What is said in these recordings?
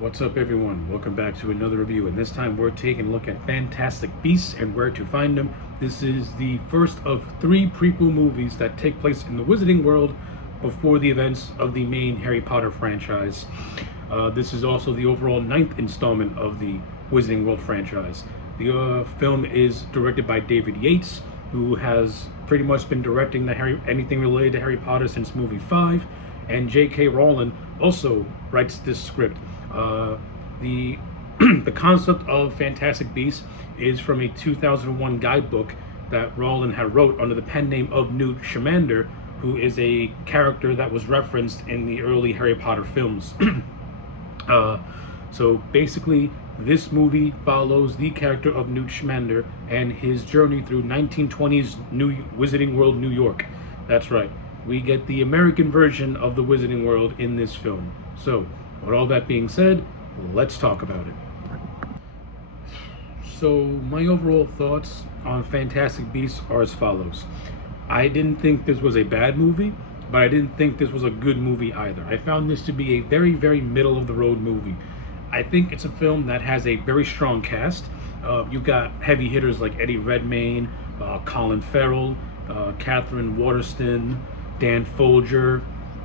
What's up, everyone? Welcome back to another review, and this time we're taking a look at Fantastic Beasts and Where to Find Them. This is the first of three prequel movies that take place in the Wizarding World before the events of the main Harry Potter franchise. This is also the overall ninth installment of the Wizarding World franchise. The film is directed by David Yates, who has pretty much been directing anything related to Harry Potter since movie 5, and J.K. Rowling also writes this script. The the concept of Fantastic Beasts is from a 2001 guidebook that Rowling had wrote under the pen name of Newt Scamander, who is a character that was referenced in the early Harry Potter films. So basically, this movie follows the character of Newt Scamander and his journey through 1920s New Wizarding World, New York. That's right. We get the American version of the Wizarding World in this film. So, with all that being said, let's talk about it. So, my overall thoughts on Fantastic Beasts are as follows. I didn't think this was a bad movie, but I didn't think this was a good movie either. I found this to be a very, very middle-of-the-road movie. I think it's a film that has a very strong cast. You've got heavy hitters like Eddie Redmayne, Colin Farrell, Catherine Waterston, Dan Folger.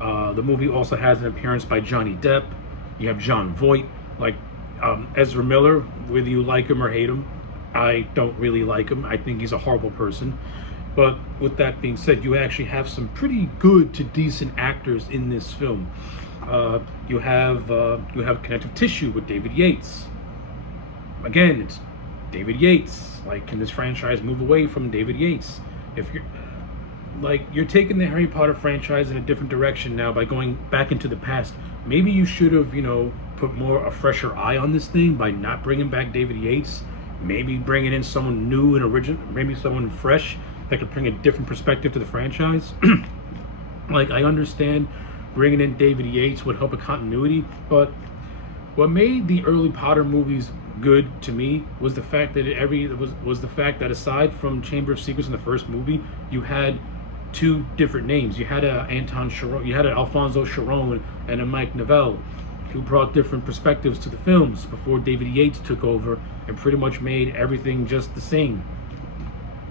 The movie also has an appearance by Johnny Depp. You have Jon Voight, like Ezra Miller, whether you like him or hate him. I don't really like him. I think he's a horrible person. But with that being said, you actually have some pretty good to decent actors in this film. You have connective tissue with David Yates. Again, it's David Yates. Like, can this franchise move away from David Yates? If you're taking the Harry Potter franchise in a different direction now by going back into the past. Maybe you should have, put a fresher eye on this thing by not bringing back David Yates. Maybe bringing in someone new and original, maybe someone fresh that could bring a different perspective to the franchise. I understand bringing in David Yates would help a continuity, but what made the early Potter movies good to me was the fact that aside from Chamber of Secrets in the first movie, you had two different names. You had you had an Alfonso Cuarón and a Mike Novell, who brought different perspectives to the films before David Yates took over and pretty much made everything just the same.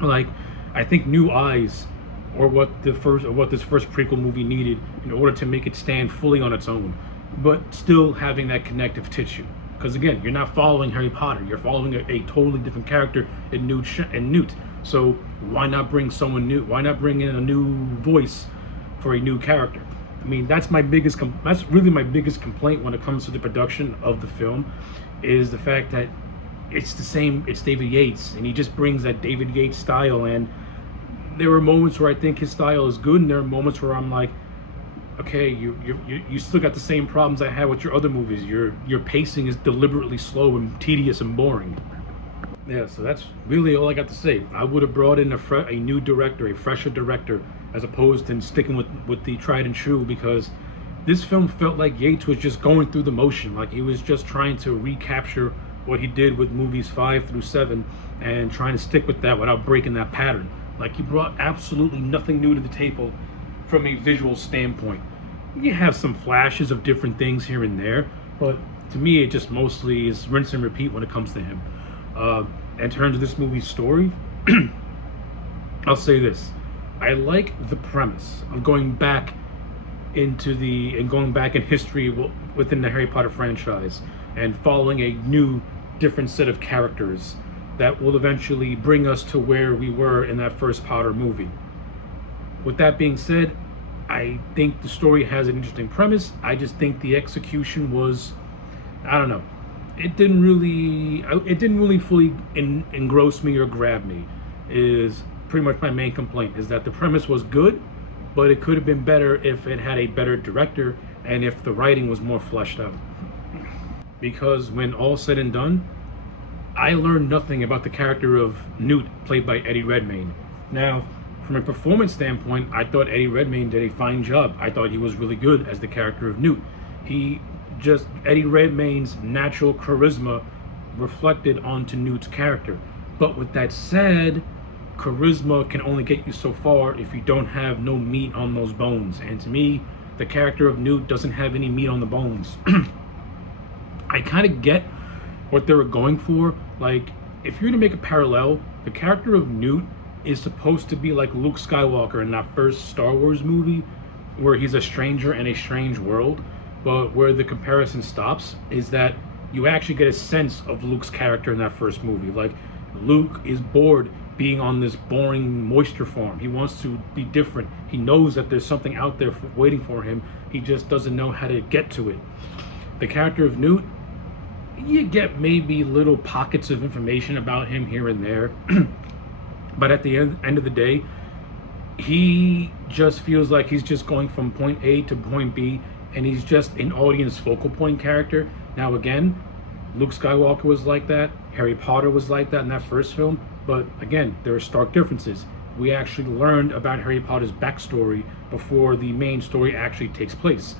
I think new eyes or what this first prequel movie needed in order to make it stand fully on its own, but still having that connective tissue. Because again, you're not following Harry Potter, you're following a totally different character in Newt. So why not bring someone new? Why not bring in a new voice for a new character? I mean, that's really my biggest complaint when it comes to the production of the film, is the fact that it's David Yates, and he just brings that David Yates style. And there are moments where I think his style is good, and there are moments where I'm like, okay, you still got the same problems I had with your other movies. Your pacing is deliberately slow and tedious and boring. Yeah, so that's really all I got to say. I would have brought in a new director, a fresher director, as opposed to sticking with the tried and true, because this film felt like Yates was just going through the motion. Like, he was just trying to recapture what he did with movies 5 through 7 and trying to stick with that without breaking that pattern. Like, he brought absolutely nothing new to the table from a visual standpoint. You have some flashes of different things here and there, but to me it just mostly is rinse and repeat when it comes to him. In terms of this movie's story, I'll say this. I like the premise of going back in history within the Harry Potter franchise and following a new, different set of characters that will eventually bring us to where we were in that first Potter movie. With that being said, I think the story has an interesting premise. I just think the execution was, I don't know, it didn't really fully engross me or grab me, is pretty much my main complaint, is that the premise was good, but it could have been better if it had a better director and if the writing was more fleshed out. Because when all said and done, I learned nothing about the character of Newt, played by Eddie Redmayne. Now, from a performance standpoint, I thought Eddie Redmayne did a fine job. I thought he was really good as the character of Newt. Eddie Redmayne's natural charisma reflected onto Newt's character. But with that said, charisma can only get you so far if you don't have no meat on those bones. And to me, the character of Newt doesn't have any meat on the bones. I kind of get what they were going for. Like, if you're to make a parallel, the character of Newt is supposed to be like Luke Skywalker in that first Star Wars movie, where he's a stranger in a strange world. But where the comparison stops is that you actually get a sense of Luke's character in that first movie. Like, Luke is bored being on this boring moisture farm. He wants to be different. He knows that there's something out there waiting for him. He just doesn't know how to get to it. The character of Newt, you get maybe little pockets of information about him here and there. But at the end of the day, he just feels like he's just going from point A to point B, and he's just an audience focal point character. Now again, Luke Skywalker was like that, Harry Potter was like that in that first film, but again, there are stark differences. We actually learned about Harry Potter's backstory before the main story actually takes place.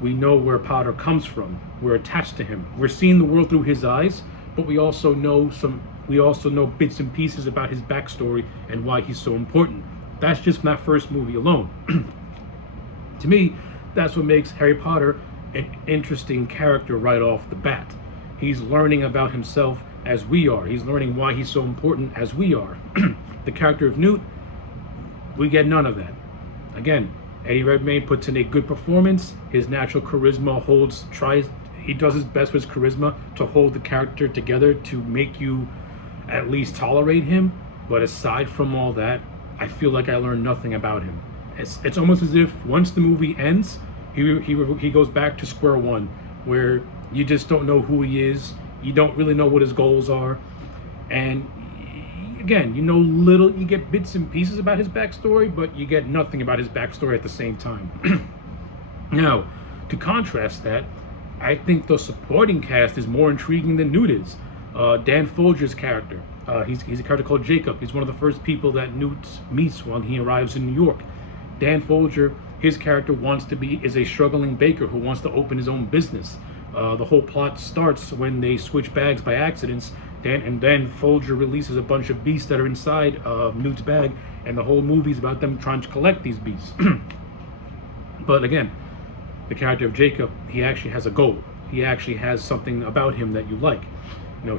We know where Potter comes from. We're attached to him. We're seeing the world through his eyes, but we also know bits and pieces about his backstory and why he's so important. That's just from that first movie alone. To me, that's what makes Harry Potter an interesting character right off the bat. He's learning about himself as we are. He's learning why he's so important as we are. The character of Newt, we get none of that. Again, Eddie Redmayne puts in a good performance. His natural charisma he does his best with his charisma to hold the character together, to make you at least tolerate him. But aside from all that, I feel like I learned nothing about him. It's almost as if once the movie ends, he goes back to square one, where you just don't know who he is. You don't really know what his goals are. And again, you get bits and pieces about his backstory, but you get nothing about his backstory at the same time. Now, to contrast that, I think the supporting cast is more intriguing than Newt is. Dan Folger's character, he's a character called Jacob. He's one of the first people that Newt meets when he arrives in New York. Dan Folger, his character is a struggling baker who wants to open his own business. The whole plot starts when they switch bags by accidents, and then Folger releases a bunch of beasts that are inside Newt's bag, and the whole movie's about them trying to collect these beasts. But again, the character of Jacob, he actually has a goal. He actually has something about him that you like.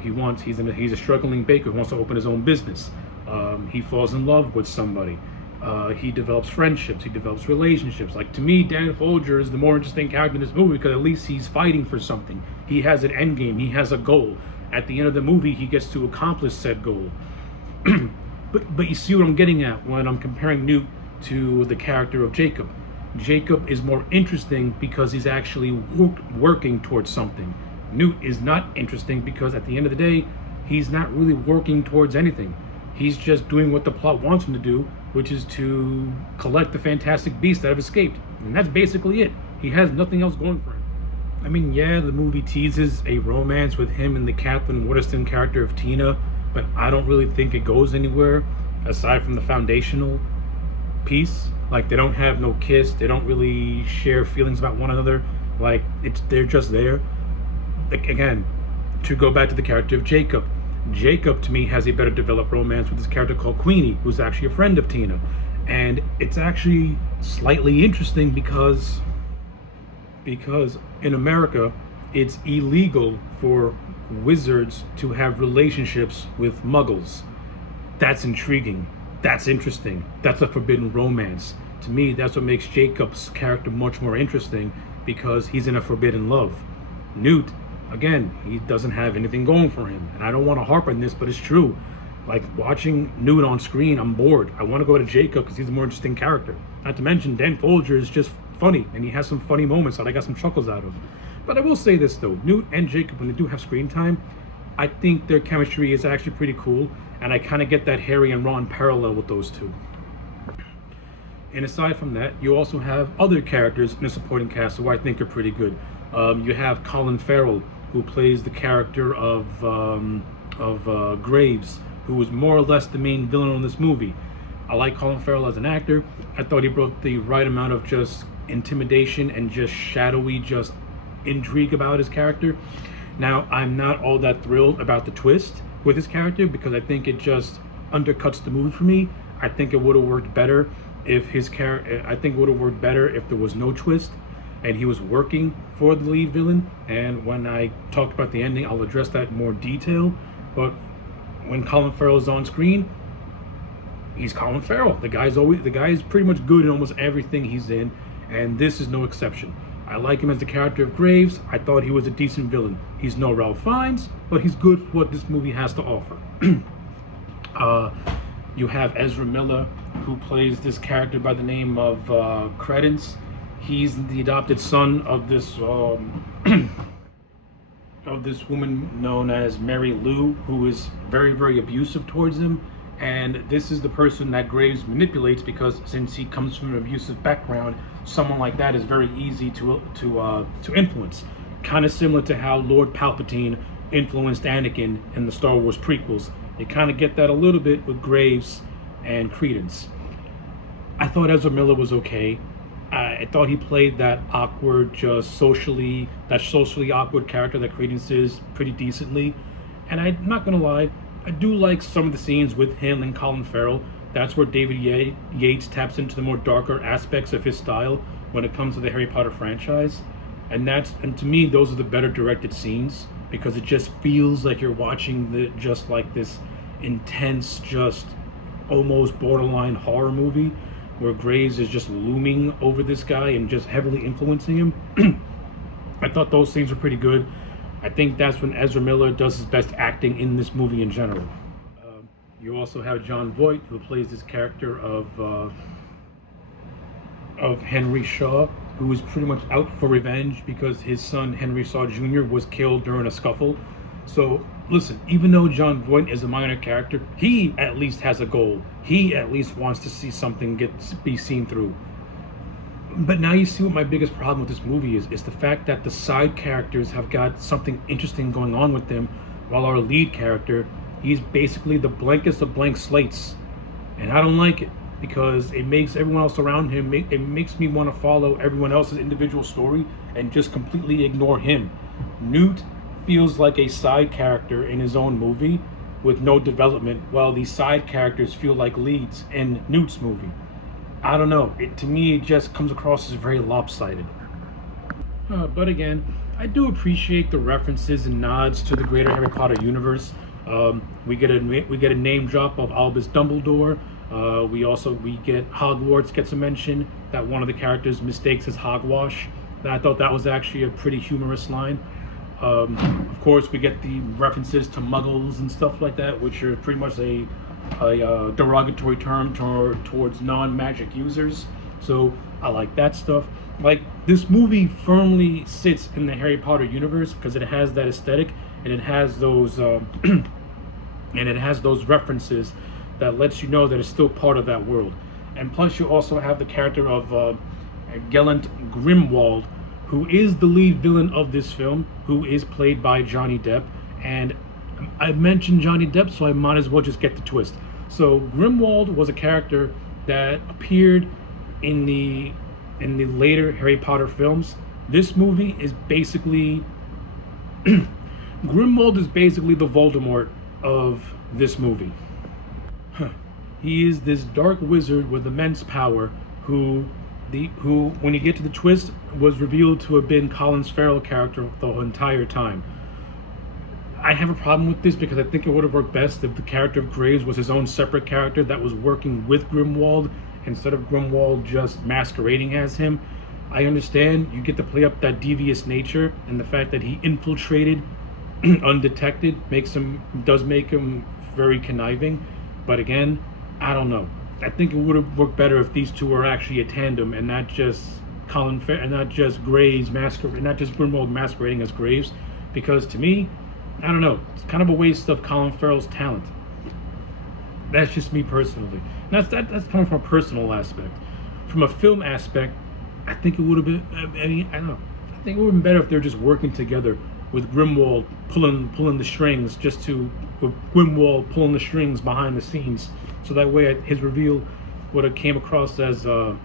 He's a struggling baker who wants to open his own business. He falls in love with somebody. He develops friendships. He develops relationships. Like, to me, Dan Folger is the more interesting character in this movie because at least he's fighting for something. He has an end game. He has a goal. At the end of the movie, he gets to accomplish said goal. But you see what I'm getting at when I'm comparing Newt to the character of Jacob. Jacob is more interesting because he's actually working towards something. Newt is not interesting because at the end of the day, he's not really working towards anything. He's just doing what the plot wants him to do, which is to collect the fantastic beasts that have escaped. And that's basically it. He has nothing else going for him. I mean, yeah, the movie teases a romance with him and the Kathleen Waterston character of Tina, but I don't really think it goes anywhere aside from the foundational piece. Like, they don't have no kiss. They don't really share feelings about one another. Like, they're just there. Again, to go back to the character of Jacob. Jacob, to me, has a better developed romance with this character called Queenie, who's actually a friend of Tina. And it's actually slightly interesting because in America, it's illegal for wizards to have relationships with muggles. That's intriguing. That's interesting. That's a forbidden romance. To me, that's what makes Jacob's character much more interesting, because he's in a forbidden love. Newt, again, he doesn't have anything going for him. And I don't want to harp on this, but it's true. Like, watching Newt on screen, I'm bored. I want to go to Jacob because he's a more interesting character. Not to mention, Dan Folger is just funny, and he has some funny moments that I got some chuckles out of. But I will say this, though. Newt and Jacob, when they do have screen time, I think their chemistry is actually pretty cool, and I kind of get that Harry and Ron parallel with those two. And aside from that, you also have other characters in the supporting cast who I think are pretty good. You have Colin Farrell, who plays the character of Graves, who was more or less the main villain in this movie. I like Colin Farrell as an actor. I thought he brought the right amount of just intimidation and just shadowy, just intrigue about his character. Now, I'm not all that thrilled about the twist with his character, because I think it just undercuts the movie for me. I think it would have worked better if there was no twist. and he was working for the lead villain. And when I talk about the ending, I'll address that in more detail. But when Colin Farrell is on screen, he's Colin Farrell. The guy is pretty much good in almost everything he's in, and this is no exception. I like him as the character of Graves. I thought he was a decent villain. He's no Ralph Fiennes, but he's good for what this movie has to offer. You have Ezra Miller, who plays this character by the name of Credence. He's the adopted son of this of this woman known as Mary Lou, who is very, very abusive towards him. And this is the person that Graves manipulates, because since he comes from an abusive background, someone like that is very easy to influence. Kind of similar to how Lord Palpatine influenced Anakin in the Star Wars prequels. They kind of get that a little bit with Graves and Credence. I thought Ezra Miller was okay. I thought he played that awkward, socially awkward character that Credence is pretty decently. And I'm not gonna lie, I do like some of the scenes with him and Colin Farrell. That's where David Yates taps into the more darker aspects of his style when it comes to the Harry Potter franchise. And to me, those are the better directed scenes, because it just feels like you're watching just like this intense, just almost borderline horror movie where Graves is just looming over this guy and just heavily influencing him. I thought those scenes were pretty good. I think that's when Ezra Miller does his best acting in this movie in general. You also have Jon Voight, who plays this character of Henry Shaw, who is pretty much out for revenge because his son Henry Shaw Jr. was killed during a scuffle. So listen, even though Jon Voight is a minor character, he at least has a goal. He at least wants to see something be seen through. But now you see what my biggest problem with this movie is the fact that the side characters have got something interesting going on with them, while our lead character, he's basically the blankest of blank slates. And I don't like it, because it makes everyone else around him, it makes me want to follow everyone else's individual story and just completely ignore him. Newt feels like a side character in his own movie with no development, while these side characters feel like leads in Newt's movie. I don't know. To me, it just comes across as very lopsided. But again, I do appreciate the references and nods to the greater Harry Potter universe. We get a name drop of Albus Dumbledore. We get Hogwarts gets a mention that one of the characters mistakes as hogwash. And I thought that was actually a pretty humorous line. Of course, we get the references to Muggles and stuff like that, which are pretty much a derogatory term towards non-magic users. So I like that stuff. Like, this movie firmly sits in the Harry Potter universe because it has that aesthetic, and it has those references that lets you know that it's still part of that world. And plus, you also have the character of Gellert Grimwald, who is the lead villain of this film, who is played by Johnny Depp. And I mentioned Johnny Depp, so I might as well just get the twist. So Grimwald was a character that appeared in the later Harry Potter films. This movie is basically Grimwald is basically the Voldemort of this movie. He is this dark wizard with immense power who, when you get to the twist, was revealed to have been Colin Farrell's character the entire time. I have a problem with this because I think it would have worked best if the character of Graves was his own separate character that was working with Grimwald instead of Grimwald just masquerading as him. I understand you get to play up that devious nature, and the fact that he infiltrated undetected does make him very conniving. But again, I don't know. I think it would have worked better if these two were actually a tandem and not just Graves not just Grimwald masquerading as Graves, because to me, I don't know, it's kind of a waste of Colin Farrell's talent. That's just me personally. That's coming from a personal aspect. From a film aspect, I think it would have been. I don't know. I think it would have been better if they're just working together with Grimwald pulling the strings, with Grimwald pulling the strings behind the scenes, so that way his reveal would have came across as a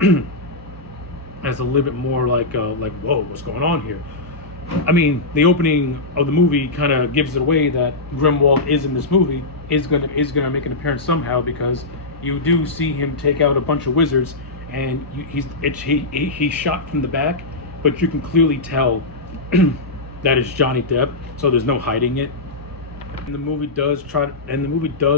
little bit more like whoa, what's going on here? I mean, the opening of the movie kind of gives it away that Grimwald is in this movie, is gonna make an appearance somehow, because you do see him take out a bunch of wizards, and he's shot from the back, but you can clearly tell that it's Johnny Depp, so there's no hiding it. And the movie does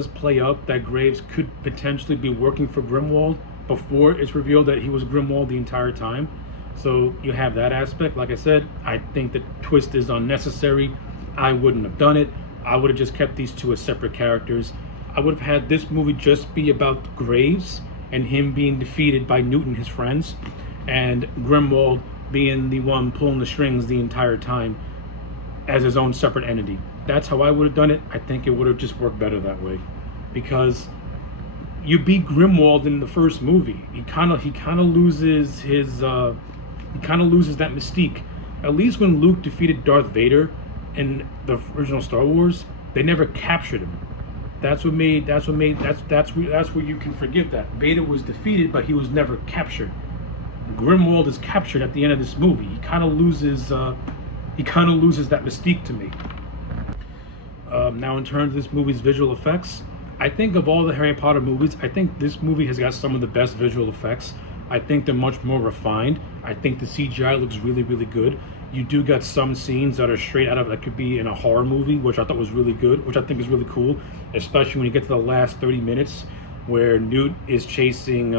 play up that Graves could potentially be working for Grimwald before it's revealed that he was Grimwald the entire time. So you have that aspect. Like I said, I think the twist is unnecessary. I wouldn't have done it. I would have just kept these two as separate characters. I would have had this movie just be about Graves and him being defeated by Newt and his friends, and Grimwald being the one pulling the strings the entire time as his own separate entity. That's how I would have done it. I think it would have just worked better that way, because you beat Grimwald in the first movie. He kind of loses his that mystique. At least when Luke defeated Darth Vader in the original Star Wars, they never captured him. That's where you can forgive that. Vader was defeated, but he was never captured. Grimwald is captured at the end of this movie. He kind of loses that mystique to me. Now, in terms of this movie's visual effects, I think of all the Harry Potter movies, I think this movie has got some of the best visual effects. I think they're much more refined. I think the CGI looks really, really good. You do get some scenes that are straight out of, that could be in a horror movie, which I thought was really good, which I think is really cool, especially when you get to the last 30 minutes where Newt is chasing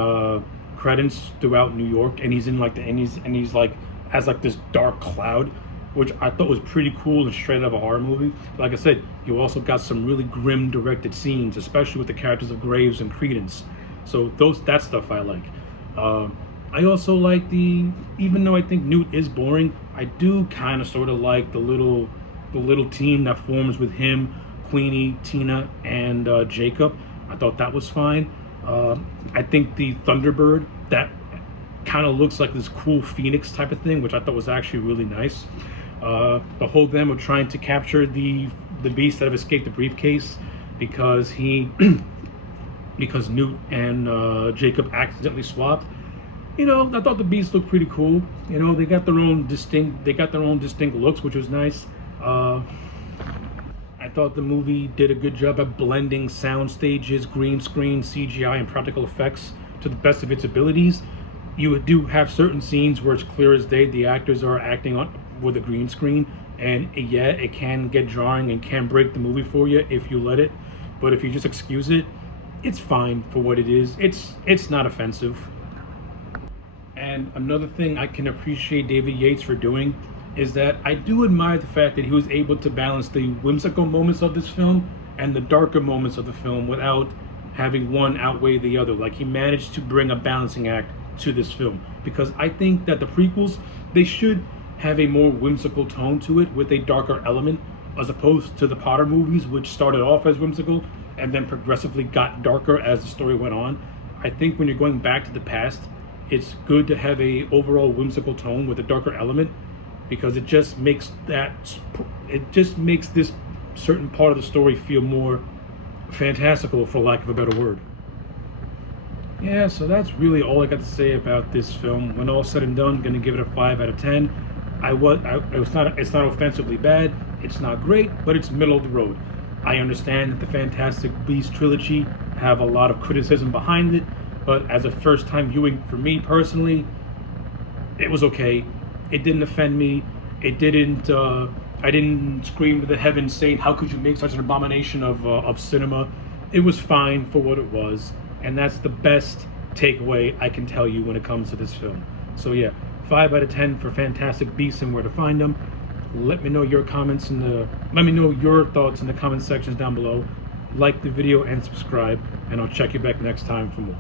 Credence throughout New York, and he's in like he's like as like this dark cloud, which I thought was pretty cool and straight out of a horror movie. Like I said, you also got some really grim directed scenes, especially with the characters of Graves and Credence. So that stuff I like. I also like even though I think Newt is boring, I do kind of sort of like the little team that forms with him, Queenie, Tina, and Jacob. I thought that was fine. I think the Thunderbird, that kind of looks like this cool phoenix type of thing, which I thought was actually really nice. The whole them of trying to capture the beast that have escaped the briefcase because because Newt and Jacob accidentally swapped. I thought the beasts looked pretty cool. They got their own distinct looks, which was nice. I thought the movie did a good job at blending sound stages, green screen, CGI, and practical effects to the best of its abilities. You do have certain scenes where it's clear as day the actors are acting with a green screen, and yeah, it can get jarring and can break the movie for you if you let it. But if you just excuse it, it's fine for what it is. It's not offensive. And another thing I can appreciate David Yates for doing is that I do admire the fact that he was able to balance the whimsical moments of this film and the darker moments of the film without having one outweigh the other. Like, he managed to bring a balancing act to this film, because I think that the prequels, they should have a more whimsical tone to it with a darker element, as opposed to the Potter movies, which started off as whimsical and then progressively got darker as the story went on. I think when you're going back to the past, it's good to have a overall whimsical tone with a darker element, because it just makes this certain part of the story feel more fantastical, for lack of a better word. Yeah, so that's really all I got to say about this film. When all said and done, I'm gonna give it a 5 out of 10. It's not offensively bad. It's not great, but it's middle of the road. I understand that the Fantastic Beasts trilogy have a lot of criticism behind it, but as a first-time viewing for me personally, it was okay. It didn't offend me. It didn't. I didn't scream to the heavens saying, "How could you make such an abomination of cinema?" It was fine for what it was, and that's the best takeaway I can tell you when it comes to this film. So yeah, 5 out of 10 for Fantastic Beasts and Where to Find Them. Let me know your thoughts in the comment sections down below. Like the video and subscribe, and I'll check you back next time for more.